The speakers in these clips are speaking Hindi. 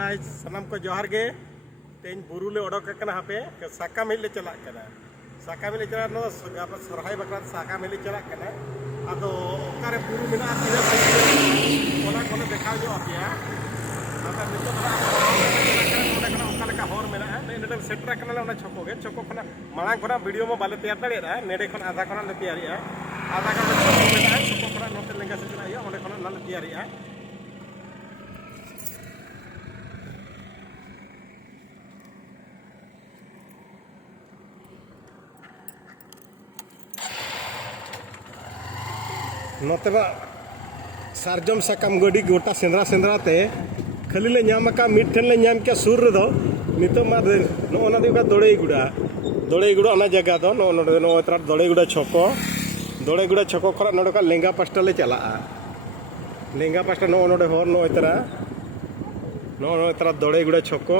आज सनम को जोहार गे तेज बुरुले ओडोकना हापे साका मिले चला साका मिले चला नो गापा सरहाय बकरा साका मिले चला आदो ओकारे बुरु मिना तिना ओना कोने देखाव जो आपिया आता नितो बड़ा ओना कना ओका लेका होर मेना नेडे सेटरा कना ओना छको खना मांग खना वीडियो में बाले तैयार दाड़ेरा नेडे खन आधा खना ले तैयारिया आधा खना छको मेना छको खना नोते लेंगा से चलाया ओने खना नाल तैयारिया नोतेबा सारजम साकाम गडी गोटा सेंद्रा सेंद्राते खाली ले नाम का मिठन ले नाम के सुर रे दो नितो मा नो ओना दिका दोड़ेगुड़ा ओना जगह दो नो नो नो तरा दोड़ेगुड़ा छको खरा नोडे का लेंगा पास्टा ले चला लेंगा पास्टा नो नोडे होर नो तरा दोड़ेगुड़ा छको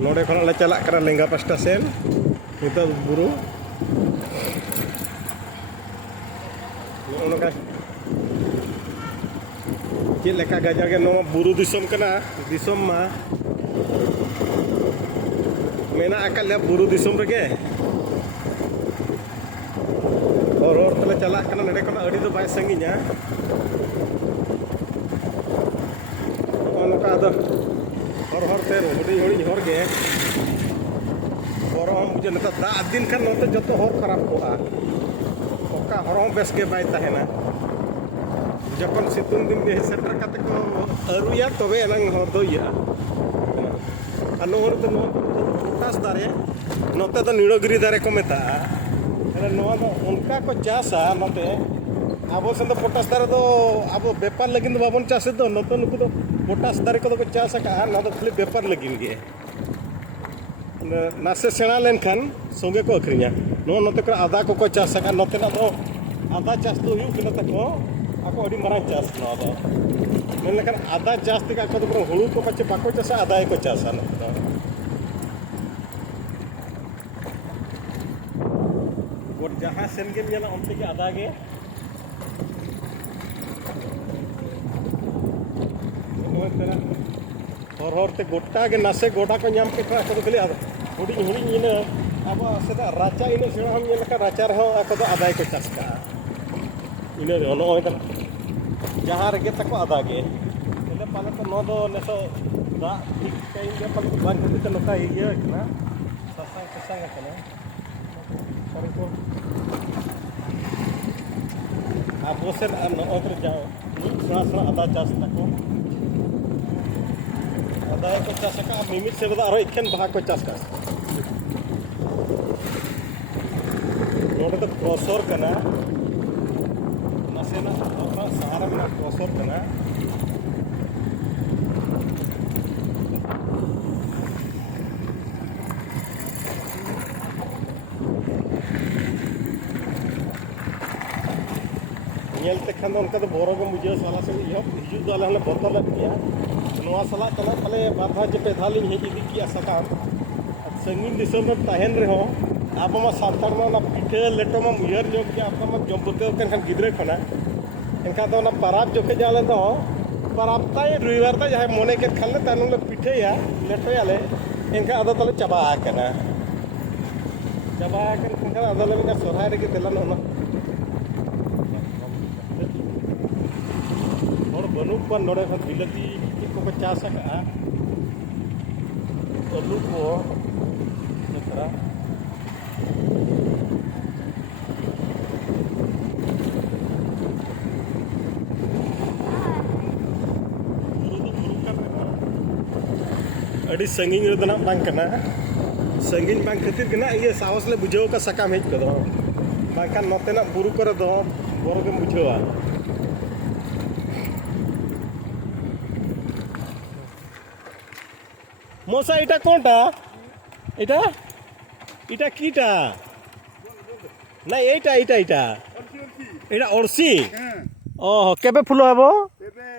नोडे खना ले चला करा लेंगा पास्टा सेन नितो बुरु चे लेका गजा के नो बुरु दिसम कना दिसम मा मेना अकल बुरु दिसम रगे और तले चला कना नेडे कना अड़ी दो बाय संगिना ओनका दो हर ते हुडी हर गे गरम बुझे नता दा दिन खान नोते जतो हर खराब कोआ ओका हरम बेस के बाय ताहेना जखन सितुंग दिन में सेटर काते को अरुया तबे एनंग हर दो या अनोर तो पोटास दारे नोते तो नीड़ोगिरी दारे को मेता अरे नो दो उनका को चासा नोते आबो से तो पोटास दारे दो आबो व्यापार लगिन दो बाबन चासे दो नोते नुकु दो पोटास दारे को चासा का ना दो खाली व्यापार लगिन गे नासे सेना लेन खान संगे को अखरिया नो नोते को आदा को चासा का नोते ना दो आदा चास तो यू किलो तक ako adi marang chas na do melekan ada chas tika ako do hulu ko pache bako chasa ada ko chasa no gor jaha sen ge nyala onte ge ada ge no tera hor te gotta ge nase goda ko nyam ke ako do khali hudi ina aba seda racha ina sena ham nyala ka racha rho ako do ada ko chas ka ina ono eta जहाँ रगे तक आधा गे पाले तो नो दो नेसो दा ठीक टाइम गे पाले बान होते तो नोका ये ना ससांग कना सॉरी को आप से नो ओत्र जाओ थोड़ा आधा चास तको आधा को चास का मिमिट से बदा आरो इखन भाग को चास का नोटे तो प्रोसर कना नसेना सहारा में प्रोसर कना नेलते खान उनका तो बोरो के मुझे साला से यो हिजु दाल हले बोतल किया नवा साला तला पले बाधा जे पे धालिन हेजी किया सका संगीन दिसम में ताहेन रे हो आप मा सांतार ना पिठे लेटो मा मुयर जो कि आप मा जम्बते खान गिद्रे खना इनका तो ना पराब जोके जाले तो पराब ताई रविवार ता जहां मोने के खाले तानु ले पिठे या लेटो याले इनका आदो तले चबा आकना इनका आदो ले का सोहाय रे के देला न और बनु पर नोड़े खन बिलती को चास का आलू को जतरा अड़ी संगीन रे दना बांग कना संगीन बांग खातिर कना ये साहस ले बुझाव का सकाम हेज कदो बांका नते ना बुरु करे दो बोरो के बुझावा मोसा इटा कोनटा इटा कीटा ना एटा एटा ओरसी ओह केबे फुलो हबो केबे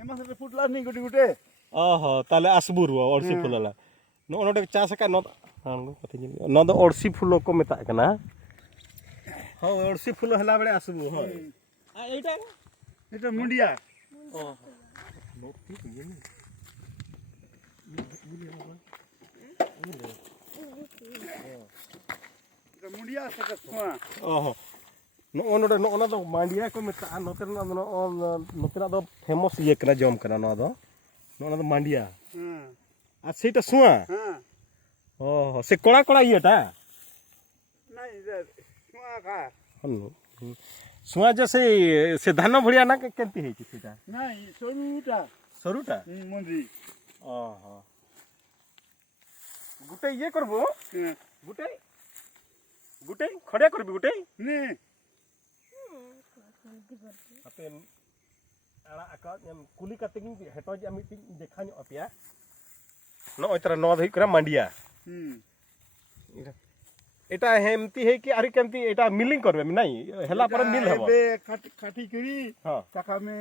एमा से फुटला नि गुटी गुटे ओहो ताले आसबुर ओरसी फुलला नो नोडे चास का नो नो दो ओरसी फुलो को मेता कना हो ओरसी फुलो हला बडे आसबु हो आ एटा मुंडिया ओ बुढ़िया से कसुआ ओहो नोना दो मांडिया को मेता नोतेना दो फेमस ये कना जम कना नोना दो मांडिया हां आ सेटा सुआ हां ओहो से कोड़ा कोड़ा येटा नहीं इधर सुआ का सुआ जैसे से धान भड़िया ना केंती है सेटा नहीं सरुटा सरुटा मंदी ओहो गुटे ये करबो हां गुटे गुटे खड़िया करबी गुटे ने आपे आड़ा आका कुली काते हेटो जे मिटी देखा ᱧᱚᱜ ᱟᱯᱮᱭᱟ ᱱᱚᱜᱼᱚᱭ ᱛᱟᱨᱟ ᱱᱚᱣᱟ ᱫᱚ ᱦᱩᱭᱩᱜ ᱠᱟᱱᱟ ᱢᱟᱸᱰᱤᱭᱟ এটা হেমতি হে কি আরি কেমতি এটা মিলিং করবে নাই হেলা পরে মিল হবো এবে কাটি করি হ্যাঁ টাকা মে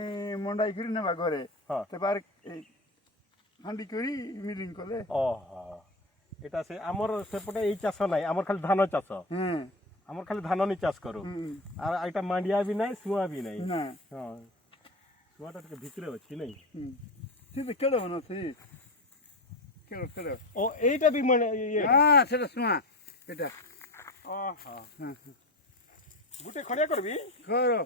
মন্ডাই করি নেবা ঘরে হ্যাঁ এবার হান্ডি করি মিলিং করে ওহো এটা সে আমার সেপটে এই চাষ নাই আমার খালি ধান চাষ হ্যাঁ আমার খালি ধান নি চাষ করু আর এটা মাঁডিয়া বি নাই সুয়া বি নাই না হ্যাঁ সুয়াটা টিকে ভিতরে আছে নাই ঠিক কেড়ে বানাছি কেড়ে ও এইটা বি মানে হ্যাঁ সেটা শোনা এটা ওহো গুটে খড়িয়া করবি করো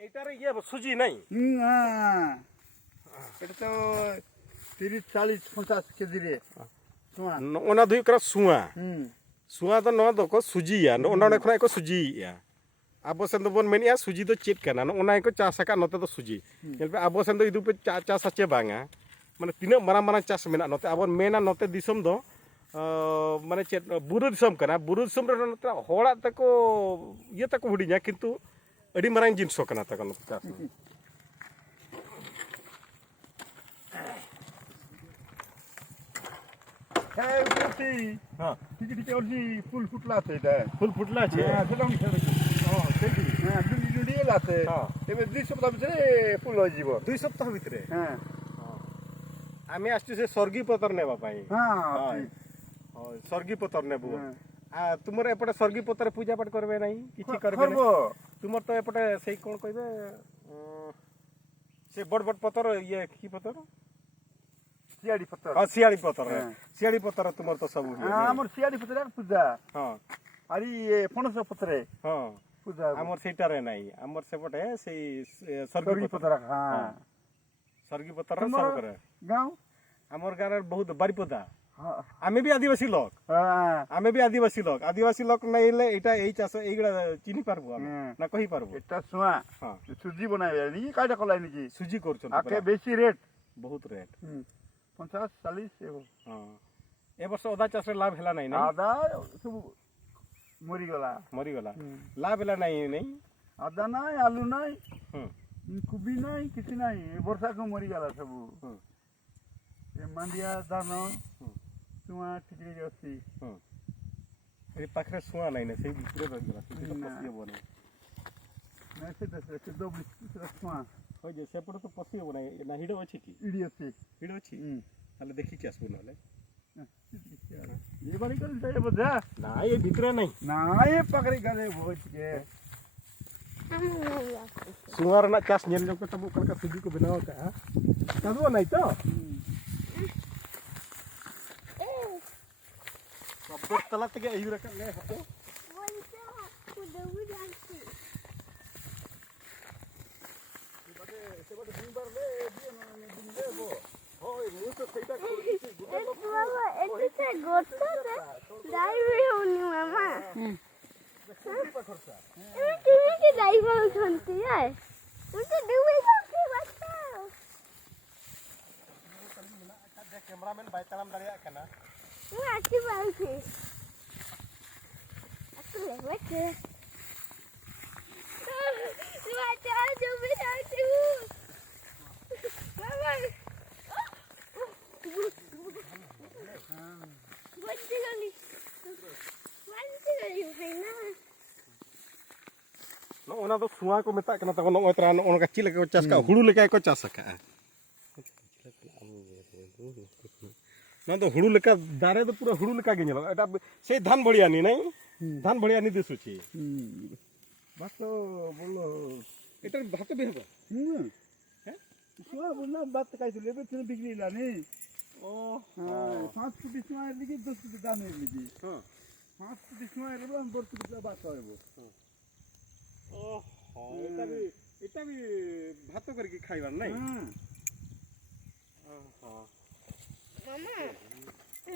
এইটারে ইয়ে সুজি নাই হ্যাঁ এটা তো 30 40 50 কেজি রে শোনা ওনা দুই করা সুয়া হুম সুয়া তো ন দো কো সুজিয়া ওনা খনা কো সুজিয়া আবো সেন দো বন মেনিয়া সুজি দো চেট কানা ওনা কো চাষ কা নতে দো সুজি যেলপে আবো সেন দো ইদু পে চাষ আছে বাঙা মানে তিনা মারা মারা চাষ মেনা নতে আবন মেনা নতে দিসম দো মানে চেট বুরু দিসম কানা বুরু দিসম রে নতে होड़ा तको ये तको हुडिया किंतु अडी मारांग जिनसो काना तको नते चाष হ্যাঁ উঠি हां ঠিক ঠিক ওরজি ফুল ফুটলাতে এটা फुल फुटला छे হ্যাঁ সেটাও খেলে हां सेठी হ্যাঁ দুই দুই লাতে हां এবে 2 সপ্তাহ ভিতরে ফুল হয়ে যাব 2 সপ্তাহ ভিতরে হ্যাঁ আমি আসছি সে সর্গী পতর নেবা পাই হ্যাঁ ହଁ ସର୍ଗୀ ପତର ନେବୁ ତୁମର ଏପଟେ ସର୍ଗୀ ପତରେ ପୂଜା ପାଠ କରିବେ ନାହିଁ କିଛି କରିବେ করব ତୁମର ତ ଏପଟେ ସେଇ କ'ଣ କହିବେ ସେ ବଡ଼ ବଡ଼ ପତର ଇଏ କି ପତର সিয়াড়ি পত্র ହଁ ଶିଆଳି ପତର ଶିଆଳି ପତର ତୁମର ତ ସବୁ ହୁଏ আমার সিয়াড়ি পত্র পূজা ହଁ আর পনস পত্রে ହଁ পূজা ଆମର ସେଇଟାରେ ନାହିଁ ଆମର ସେପଟେ ସେଇ ସର୍ଗୀ সর্গি ପତର পত্র হ্যাঁ ସର୍ଗୀ ପତର ସବୁ କରେ গাঁও ଆମର ଗାଁରେ ବହୁତ ବାରିପଦା হ্যাঁ ଆମେ ବି ଆଦିବାସୀ ଲୋକ হ্যাঁ ଆମେ ବି ଆଦିବାସୀ ଲୋକ ନାଇଲେ ଏଇଟା ଏଇ ଚାଷ এইগুলা চিনি পারবো ଆମେ না কহি পারবো এটা শোনা হ্যাঁ সুজি বানাবে নি কাইটা কলাই নাকি সুজি করছন আকে বেশি রেট বহুত রেট 50 40 এগো হ্যাঁ এ বর্ষ অদা চাষে লাভ হেলা নাই না আদা সব মরি গলা মরি গলা লাভ হেলা নাই নাই আদা নাই আলু নাই হুম কুবি নাই কিছু নাই এ বর্ষা কো মরি গলা সব এ মান্ডিয়া ধান তোমার ঠিক আছে হুম এই পাখরে শুয়া নাই না সেই ভিতরে রই গলা সেই তো পসিয়ে বনে না সেটা সে ডবল সেটা শোনা ওই যে সেপটে তো পসিয়ে বনে না হিড় আছে কি ইডি আছে হিড় আছে তাহলে দেখি কি আসবো নালে এবারে করে যাই বোঝা না এই ভিতরে নাই না এ পাকড়ি গলে ভোজকে সুয়ার না চাষ নেল জক তব কলকা সুজি को बनाओ का কাদুয়া নাই তো সব তলা থেকে এই রকম লে হতো कैमरामैन बाय तलाम दारिया कना ᱚᱱᱟ ᱫᱚ ᱥᱩᱣᱟ ᱠᱚ ᱢᱮᱛᱟᱜ ᱠᱟᱱᱟ ᱛᱚ ᱱᱚᱜᱼᱚᱭ ᱛᱨᱟ ᱱᱚᱜᱼᱚ ᱪᱮᱫ ᱞᱮᱠᱟ ᱠᱚ ᱪᱟᱥ ᱠᱟᱜᱼᱟ ᱦᱩᱲᱩ ᱞᱮᱠᱟ ᱠᱚ ᱪᱟᱥ ᱟᱠᱟᱜᱼᱟ ᱱᱚᱣᱟ ᱫᱚ ᱦᱩᱲᱩ ᱞᱮᱠᱟ ᱫᱟᱨᱮ ᱫᱚ ᱯᱩᱨᱟᱹ ᱦᱩᱲᱩ ᱞᱮᱠᱟ ᱜᱮ ᱧᱮᱞᱚᱜᱼᱟ ᱮᱴᱟ ᱥᱮᱭ ধান ভড়িয়া নি নাই ধান ভড়িয়া নি দিସୁছি বাস তো বললো এটার ভাতে বের হবে হ্যাঁ শোনা বললাম বাত খাইছিল এবার তুমি বিক্রি লানি Oh. हाँ 5 फुट समय लगी 10 फुट दाम लगी हाँ 5 फुट समय रे हम 10 फुट बात होबो ओहो এটা ବି ଭାତ କରିକି ଖାଇବାର ନାଇଁ हां ଓହୋ मामा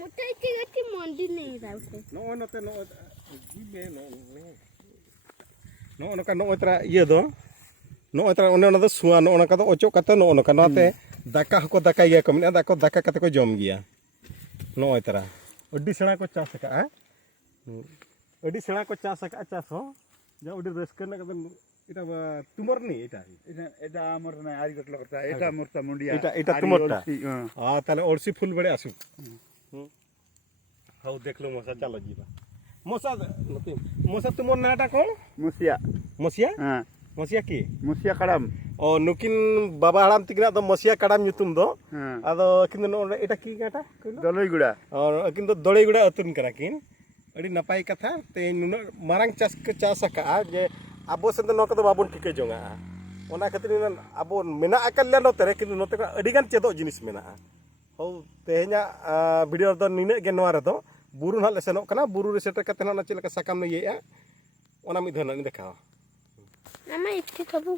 मोटे इतनी मंडी नहीं राउते noo note no gibe no noka no otra iya do no otra one ona do sua no ona ka do ocok kata no ona kana te daka ko daka iya ko mina dako daka kata ko jom giya no otra odi sena ko chas ka ha odi sena ko chas ka chas ho ja odi reska na kata এটা তোমার নি এটা এটা এটা আমার না আরি গটলা কথা এটা মোরটা মুন্ডিয়া এটা তোমারটা হ্যাঁ হ্যাঁ তাহলে ওরসি ফুল বেড়ে আসু হাউ দেখলো মশা চালো ଯିବା মশা মশা তোমার নাটা কোন মুসিয়া মশিয়া হ্যাঁ মশিয়া কি মুসিয়া কাড়াম ও নুকিন বাবা হাড়াম তিকিনা দ মশিয়া কাড়াম nyutum do হ্যাঁ ado কিন্তু এটা কি গাটা কইলো দলইগুড়া और কিন্তু দড়ইগুড়া अतुन करा किन अड़ी नपाई कथा ते नुन मारंग चास के चास का जे abo sen no ka do babon ठीक jonga ona खातिर abo mena akal le no tere কিন্তু note ka adi gan cedo jinis mena ho tehnya video do nine ge noa redo buru na le senok kana buru re setter kate na chilaka sakam no ye ona mi dhona ni dekha मामा इतने कबू